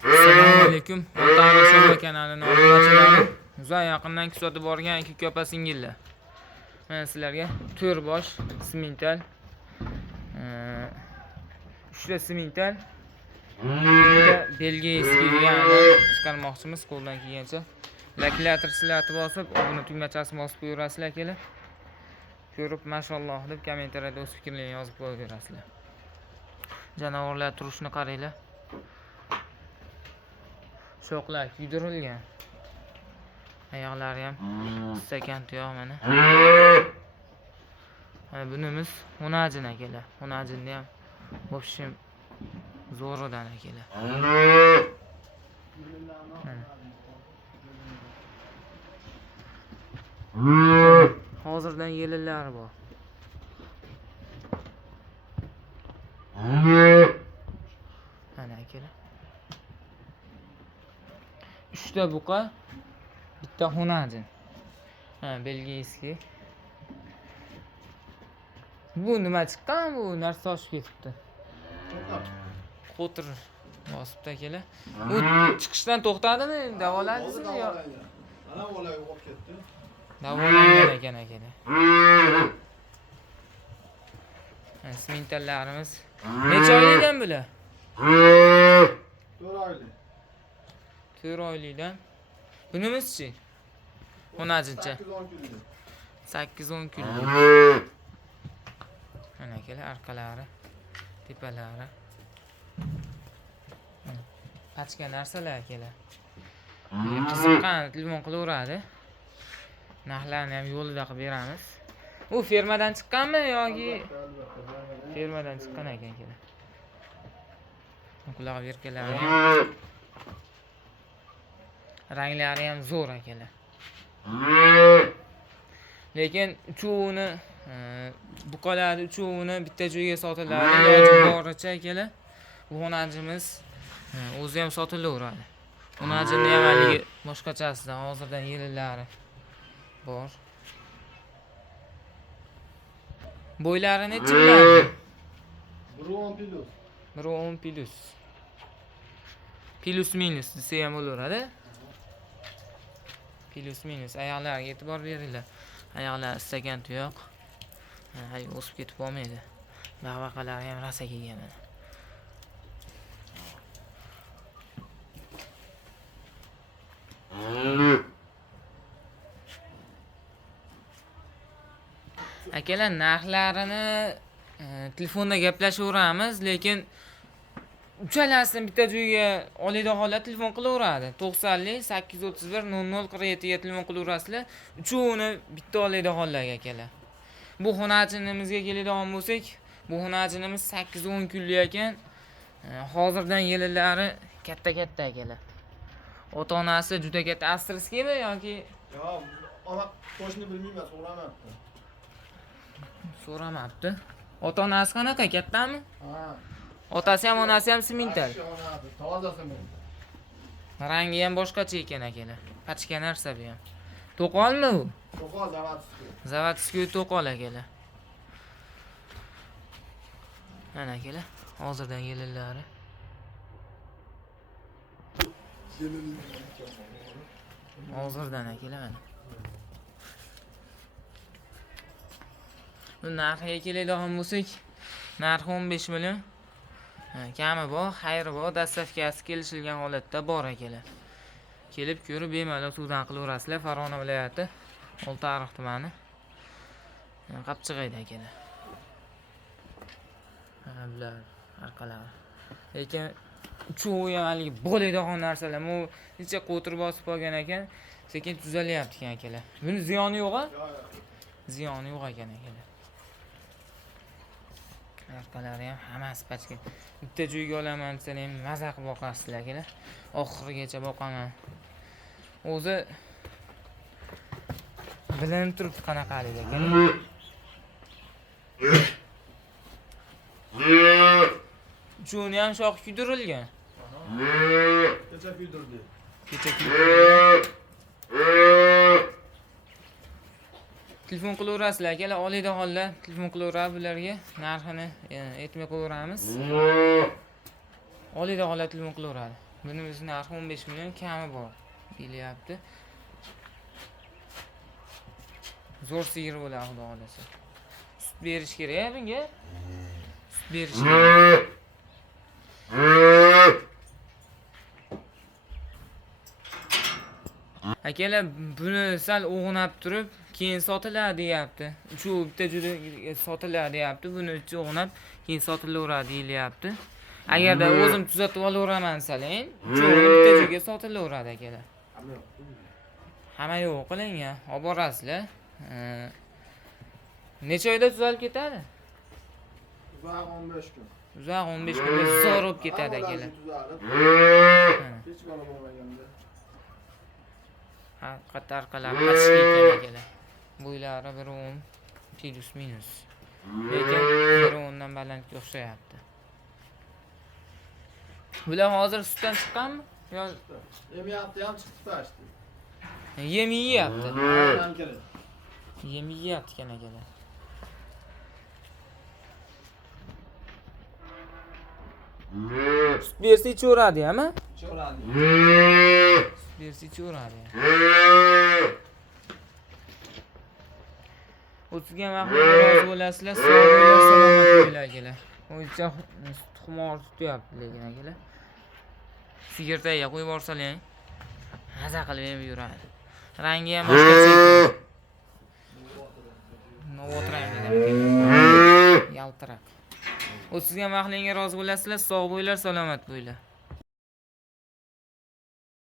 Assalomu alaykum. O'rtoq Sho'ba kanalining obunachilari. Uzoq yaqindan kuzatib borgan ikki opa singillar. Men sizlarga 4 bosh simental, 3 ta simental, bitta Belgiya eski deganini chiqarmoqchimiz qo'ldan kelgancha. Laklator silatib bosib, obuna tugmachasini bosib qo'yasizlar akalar. Ko'rib mashalloh deb kommentariyada o'z fikrlaringizni yozib qo'yaverasizlar. Janovorlar turishini qaranglar. Sho'qlar kuydirilgan. Oyoqlari ham stakan tuyoq mana. Bunimiz xunajin akalar. Xunajinda ham в общем zo'ridan akalar. Hozirdan yelinlari bor. Mana akalar. 3 ta buqa, bitta xunajin. Belgiyskiy. Bu nima chiqqan bu? Narsa toshib ketibdi. Qo'tir bosibdi akalar. Bu chiqishdan to'xtadimi? Davoladingizmi yo? Ana olay olib ketdi. Davolangan ekan akalar. Simentallarimiz necha oylikdan bular? 4 oylik. 4 oylikdan. Bunimizchi? Xunajincha. 8-10 kunlik. Mana akalar orqalari, tepalari. Pachka narsalar akalar. Qiziqqan telefon qilaveradi. Narxlarni ham yo'lida qilib beramiz. U fermadan chiqqanmi yoki fermadan chiqqan ekan akalar. Quloq berkalari ham, ranglari ham zo'r akalar. Lekin uchuvini buqalarni uchuvini bitta joyga sotiladi. Iloji boricha akalar. Bu xonajimiz o'zi ham sotilaveradi. Xonajini ham haligi boshqachasidan hozirdan yelinlari bor. Bo'ylari necha bo'ladi? 1.10 plus. 1.10 plus. Plus minus desa ham bo'laveradi. Plus minus. Oyoqlarga e'tibor beringlar. Oyoqlar stakan tuyoq. Hay o'sib ketib qolmaydi. Bag'baqalari ham rasa kelgan mana. Akalar narxlarini telefonda gaplashaveramiz, lekin uchalasini bitta joyga oladigan holat telefon qilaveradi. 90 831 00 47 ga telefon qilaverasizlar. Uchuvini bitta oladigan hollarga akalar. Bu xonajinimizga keladigan bo'lsak, bu xonajinimiz 8-10 kunlik ekan. Hozirdan yelinlari katta-katta akalar. Ota-onasi juda katta avstriyskimi yoki Yo, ona qo'shni bilmayman, so'ramabdi. So'ramabdi. Ota-onasi qanaqa, kattami? Ha. Otasi ham, onasi ham simental. Toza simental. Rangi ham boshqacha ekan akalar. Pachka narsa bu ham. To'qolmi u? To'qol zavatskiy. Zavatskiy to'qol akalar. Mana akalar, hozirdan yelinlari. Hozirdan akalar mana. Bu narxiga keladigan bo'lsak, narxi 15 million. Kami bor, xayri bor, dastavkasi kelishilgan holatda bor akalar. Kelib ko'rib bemalol suvdan qilaverasizlar. Farg'ona viloyati Oltiariq tumani. Qapchig'ayda akalar. Bular orqalari. Lekin uchuvi ham haligi bo'ladigan narsalar. Bu necha qo'tir bosib qolgan ekan, sekin tuzalyapti ekan akalar. Buni ziyoni yo'q-a? Ziyoni yo'q ekan akalar. Orqalari ham hammasi pachka. Bitta joyga olaman desam ham maza qilib boqasizlar akalar. Oxirigacha boqaman. O'zi bilinib turibdi qanaqalik ekan. Uchuvini ham shox kuydirilgan. Kecha kuydirdi. Kecha kuydirilgan. Telefon qilaverasizlar akalar, oliyda hollar telefon qilaverib bularga narxini aytmay qo'yaveramiz. Oliyda hollar telefon qilaveradi. Bunimiz narxi 15 million kami bor deyilyapti. Zo'r sigir bo'ladi xudo xolasa. Sut berish kerak bunga. Sut berish kerak. Akalar buni sal o'g'nab turib, keyin sotiladi deyapti. Shu bitta juda sotiladi deyapti. Buni ichi o'g'nab, keyin sotilaveradi deyilyapti. Agarda o'zim tuzatib olaveraman saling, cho'g'ini bitta joyga sotilaveradi akalar. Hamma yo'q qiling ya, olib borasizlar. Necha oyda tuzalib ketadi? Uzoq 15 kun. Uzoq 15 kunda zo'r bo'lib ketadi akalar. Hech bola bo'lmaganda. Qatarqalar qachishga ekan akalar. Bo'ylari 1.10 plus minus. Lekin 1.10 dan balandga o'xshayapti. Bular hozir sutdan chiqqanmi? Yo, Yemiyapti ham chiqib tashdi. yem yeyapti. Aynan kerak. Yem yeyapti ekan akalar. Sut bersa ichaveradi hamma? Cho'radi. Sut bersa ichaveradi. O'tgan vaqtda rozi bo'lasizlar, sog' bo'linglar, salomat bo'linglar akalar. O'zicha xumor tutyapti lekin akalar. Sigirtaga qo'yib borsalar, maza qilib yeb yuradi. Rangi ham boshqacha ekan. Novotrang dedim. Yaltiroq. O'tgan vaqtlaringga rozi bo'lasizlar, sog' bo'linglar, salomat bo'linglar.